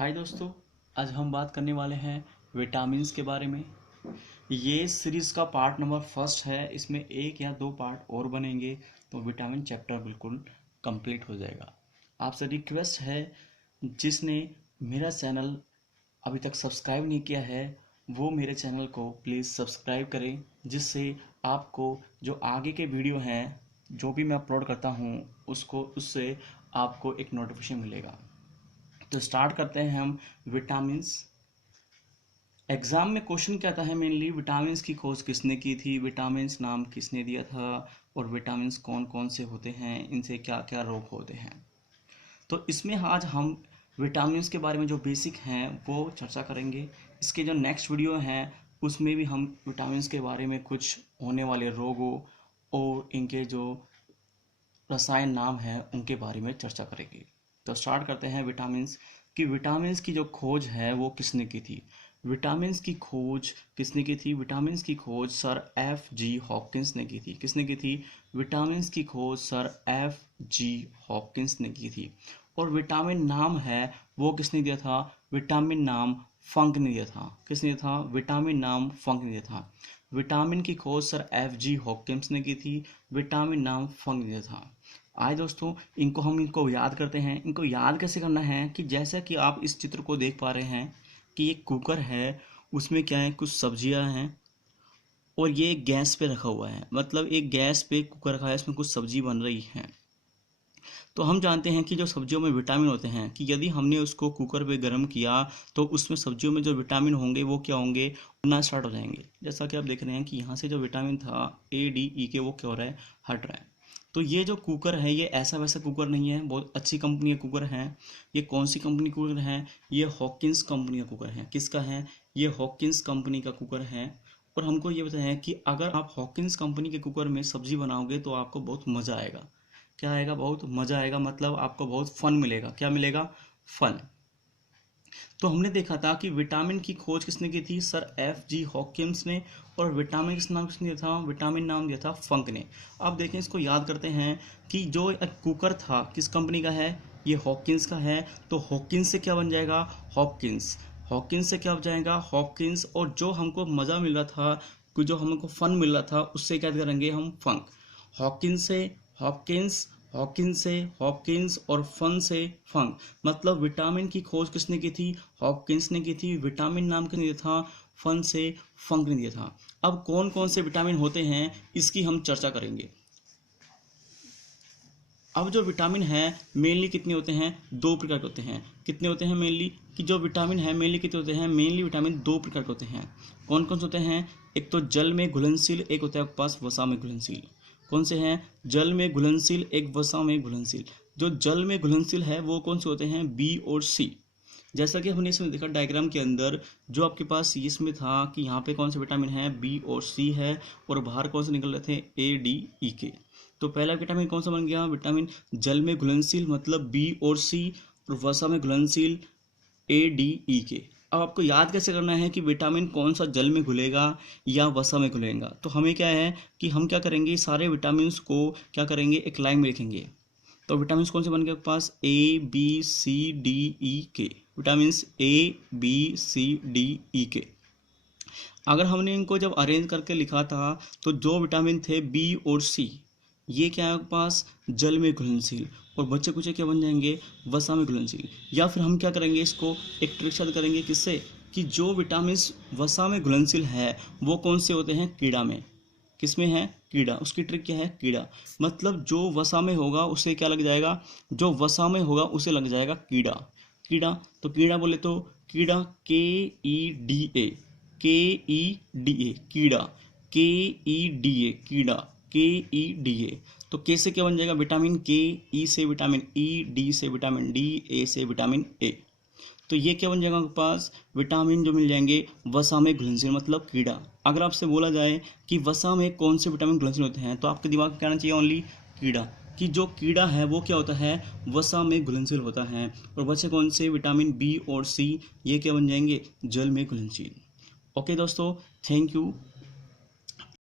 हाय दोस्तों, आज हम बात करने वाले हैं विटामिन्स के बारे में। ये सीरीज़ का पार्ट नंबर फर्स्ट है। इसमें एक या दो पार्ट और बनेंगे तो विटामिन चैप्टर बिल्कुल कंप्लीट हो जाएगा। आपसे रिक्वेस्ट है, जिसने मेरा चैनल अभी तक सब्सक्राइब नहीं किया है वो मेरे चैनल को प्लीज़ सब्सक्राइब करें, जिससे आपको जो आगे के वीडियो हैं जो भी मैं अपलोड करता हूँ उससे आपको एक नोटिफिकेशन मिलेगा। तो स्टार्ट करते हैं हम विटामिन्स। एग्जाम में क्वेश्चन क्या आता है, मेनली विटामिन्स की खोज किसने की थी, विटामिन्स नाम किसने दिया था, और विटामिन्स कौन कौन से होते हैं, इनसे क्या क्या रोग होते हैं। तो इसमें आज हम विटामिन्स के बारे में जो बेसिक हैं वो चर्चा करेंगे। इसके जो नेक्स्ट वीडियो हैं उसमें भी हम विटामिन्स के बारे में कुछ होने वाले रोगों और इनके जो रसायन नाम है उनके बारे में चर्चा करेंगे। तो स्टार्ट करते हैं विटामिन्स की जो खोज है वो किसने की थी। विटामिन्स की खोज किसने की थी? विटामिन्स की खोज सर F.G. हॉकिंस ने की थी। किसने की थी? विटामिन्स की खोज सर F.G. हॉकिंस ने की थी। और विटामिन नाम है वो किसने दिया था? विटामिन नाम फंक ने दिया था। किसने दिया था? विटामिन नाम फंक ने दिया था। विटामिन की खोज सर F.G. हॉकिंस ने की थी। विटामिन नाम फंक ने दिया था। आए दोस्तों, इनको याद करते हैं। इनको याद कैसे करना है कि जैसा कि आप इस चित्र को देख पा रहे हैं कि एक कुकर है, उसमें क्या है, कुछ सब्जियां हैं और ये गैस पे रखा हुआ है। मतलब एक गैस पे कुकर रखा है, इसमें कुछ सब्जी बन रही है। तो हम जानते हैं कि जो सब्जियों में विटामिन होते हैं कि यदि हमने उसको कुकर पे गर्म किया तो उसमें सब्जियों में जो विटामिन होंगे वो क्या होंगे, उड़ना स्टार्ट हो जाएंगे। जैसा कि आप देख रहे हैं कि यहाँ से जो विटामिन था A, D, E के वो क्या हो रहा है, हट रहा है। तो ये जो कुकर है ये ऐसा वैसा कुकर नहीं है, बहुत अच्छी कंपनी का कुकर है। ये कौन सी कंपनी कुकर है? ये हॉकिंस कंपनी का कुकर है। किसका है? ये हॉकिंस कंपनी का कुकर है। और हमको ये बताया है कि अगर आप हॉकिंस कंपनी के कुकर में सब्जी बनाओगे तो आपको बहुत मज़ा आएगा। क्या आएगा? बहुत मज़ा आएगा। मतलब आपको बहुत फन मिलेगा। क्या मिलेगा? फन। तो हमने देखा था कि विटामिन की खोज किसने की थी? Sir F.G. हॉकिंस ने। और विटामिन किस नाम किसने दिया था? विटामिन नाम दिया था फंक ने। अब देखें, इसको याद करते हैं कि जो एक कुकर था किस कंपनी का है? ये हॉकिंस का है। तो हॉकिंस से क्या बन जाएगा? हॉपकिंस। हॉकिंस से क्या हो जाएगा? हॉपकिंस। और जो हमको मज़ा मिल रहा था, जो हमको फन मिल रहा था, उससे क्या करेंगे हम? फंक। हॉकिंस से हॉपकिंस, हॉकिंस से हॉपकिंस और फन से फंक। मतलब विटामिन की खोज किसने की थी? हॉपकिंस ने की थी। विटामिन नाम किसने दिया था? फन से फंक ने दिया था। अब कौन कौन से विटामिन होते हैं इसकी हम चर्चा करेंगे। अब जो विटामिन है मेनली कितने होते हैं? दो प्रकार के होते हैं। कितने होते हैं मेनली? कि जो विटामिन है मेनली कितने होते हैं? मेनली विटामिन दो प्रकार के होते हैं। कौन कौन से होते हैं? एक तो जल में घुलनशील, एक होता है आपके पास वसा में घुलनशील। कौन से हैं? जल में घुलनशील, एक वसा में घुलनशील। जो जल में घुलनशील है वो कौन से होते हैं? बी और सी। जैसा कि हमने इसमें देखा डायग्राम के अंदर, जो आपके पास इसमें था कि यहाँ पे कौन से विटामिन है? बी और सी है। और बाहर कौन से निकल रहे थे? A, D, E के। तो पहला विटामिन कौन सा बन गया? विटामिन जल में घुलनशील मतलब बी और सी, और वसा में घुलनशील A, D, E के। अब आपको याद कैसे करना है कि विटामिन कौन सा जल में घुलेगा या वसा में घुलेगा। तो हमें क्या है कि हम क्या करेंगे, सारे विटामिन को क्या करेंगे, एक लाइन में लिखेंगे। तो विटामिन कौन से बन गए आपके पास? A, B, C, D, E के। Vitamin A, B, C, D, E के। अगर हमने इनको जब अरेंज करके लिखा था तो जो विटामिन थे बी और सी, ये क्या है आपके पास? जल में घुलनशील। और बच्चे कुछ क्या बन जाएंगे? वसा में घुलनशील। या फिर हम क्या करेंगे, इसको एक ट्रिक शायद करेंगे। किससे? कि जो विटामिन वसा में घुलनशील है वो कौन से होते हैं? कीड़ा में। किस में है? कीड़ा। उसकी ट्रिक क्या है? कीड़ा। मतलब जो वसा में होगा उसे क्या लग जाएगा? जो वसा में होगा उसे लग जाएगा कीड़ा। कीड़ा। तो कीड़ा बोले तो कीड़ा K-E-D-A, K-E-D-A कीड़ा, K-E-D-A कीड़ा, K-E-D-A। तो के से क्या बन जाएगा? विटामिन के, ई से विटामिन ई, डी से विटामिन डी, ए से विटामिन ए। तो ये क्या बन जाएगा आपके पास? विटामिन जो मिल जाएंगे वसा में घुलनशील मतलब कीड़ा। अगर आपसे बोला जाए कि वसा में कौन से विटामिन घुलनशील होते हैं तो आपके दिमाग में क्या आना चाहिए? ओनली कीड़ा। कि जो कीड़ा है वो क्या होता है? वसा में घुलनशील होता है। और बचे कौन से? विटामिन बी और सी, ये क्या बन जाएंगे? जल में घुलनशील। ओके दोस्तों, थैंक यू।